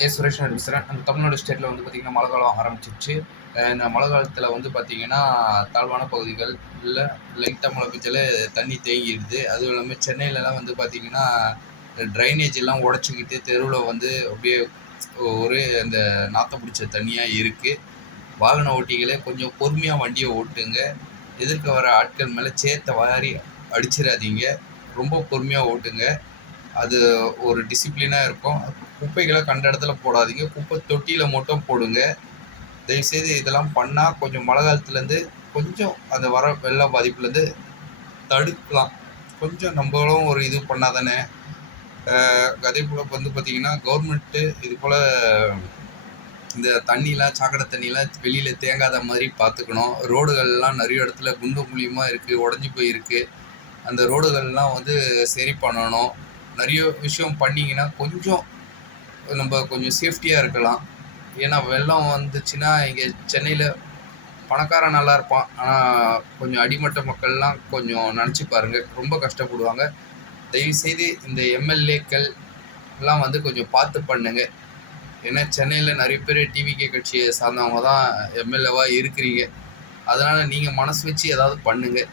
சுரேஷ் நான் பேசுகிறேன். நம்ம தமிழ்நாடு ஸ்டேட்டில் வந்து பார்த்திங்கன்னா மழை காலம் ஆரம்பிச்சிருச்சு. இந்த மழை காலத்தில் வந்து பார்த்திங்கன்னா தாழ்வான பகுதிகள் இல்லை லைட்டாக மழை பெஞ்சாலே தண்ணி தேங்கிடுது. அதுவும் இல்லாமல் சென்னையிலலாம் வந்து பார்த்திங்கன்னா ட்ரைனேஜ் எல்லாம் உடச்சிக்கிட்டு தெருவில் வந்து அப்படியே ஒரு அந்த நாற்றம் பிடிச்ச தண்ணியாக இருக்குது. வாகன ஓட்டிகளே கொஞ்சம் பொறுமையாக வண்டியை ஓட்டுங்க. எதிர்க்க வர ஆட்கள் மேலே சேத்தை வாரி அடிச்சிடாதீங்க. ரொம்ப பொறுமையாக ஓட்டுங்க. அது ஒரு டிசிப்ளினாக இருக்கும். குப்பைகளை கண்ட இடத்துல போடாதீங்க. குப்பை தொட்டியில் மட்டும் போடுங்க. தயவுசெய்து இதெல்லாம் பண்ணால் கொஞ்சம் மழை காலத்துலேருந்து கொஞ்சம் அந்த வர வெள்ள பாதிப்புலேருந்து தடுக்கலாம். கொஞ்சம் நம்மளும் ஒரு இது பண்ணால் தானே. அதே போல் வந்து பார்த்திங்கன்னா கவர்மெண்ட்டு இது போல் இந்த தண்ணிலாம் சாக்கடை தண்ணிலாம் வெளியில் தேங்காத மாதிரி பார்த்துக்கணும். ரோடுகள்லாம் நிறைய இடத்துல குண்டு குழியுமாக இருக்குது, உடஞ்சி போயிருக்கு. அந்த ரோடுகள்லாம் வந்து சரி பண்ணணும். நிறைய விஷயம் பண்ணிங்கன்னா கொஞ்சம் நம்ம கொஞ்சம் சேஃப்டியாக இருக்கலாம். ஏன்னா வெள்ளம் வந்துச்சுன்னா இங்கே சென்னையில் பணக்காரன் நல்லா இருப்பான், ஆனால் கொஞ்சம் அடிமட்ட மக்கள்லாம் கொஞ்சம் நினச்சி பாருங்கள், ரொம்ப கஷ்டப்படுவாங்க. தயவுசெய்து இந்த எம்எல்ஏக்கள் எல்லாம் வந்து கொஞ்சம் பார்த்து பண்ணுங்க. ஏன்னா சென்னையில் நிறைய பேர் டிவிகே கட்சியை சார்ந்தவங்க தான் எம்எல்ஏவாக இருக்கிறீங்க. அதனால் நீங்கள் மனசு வச்சு ஏதாவது பண்ணுங்கள்.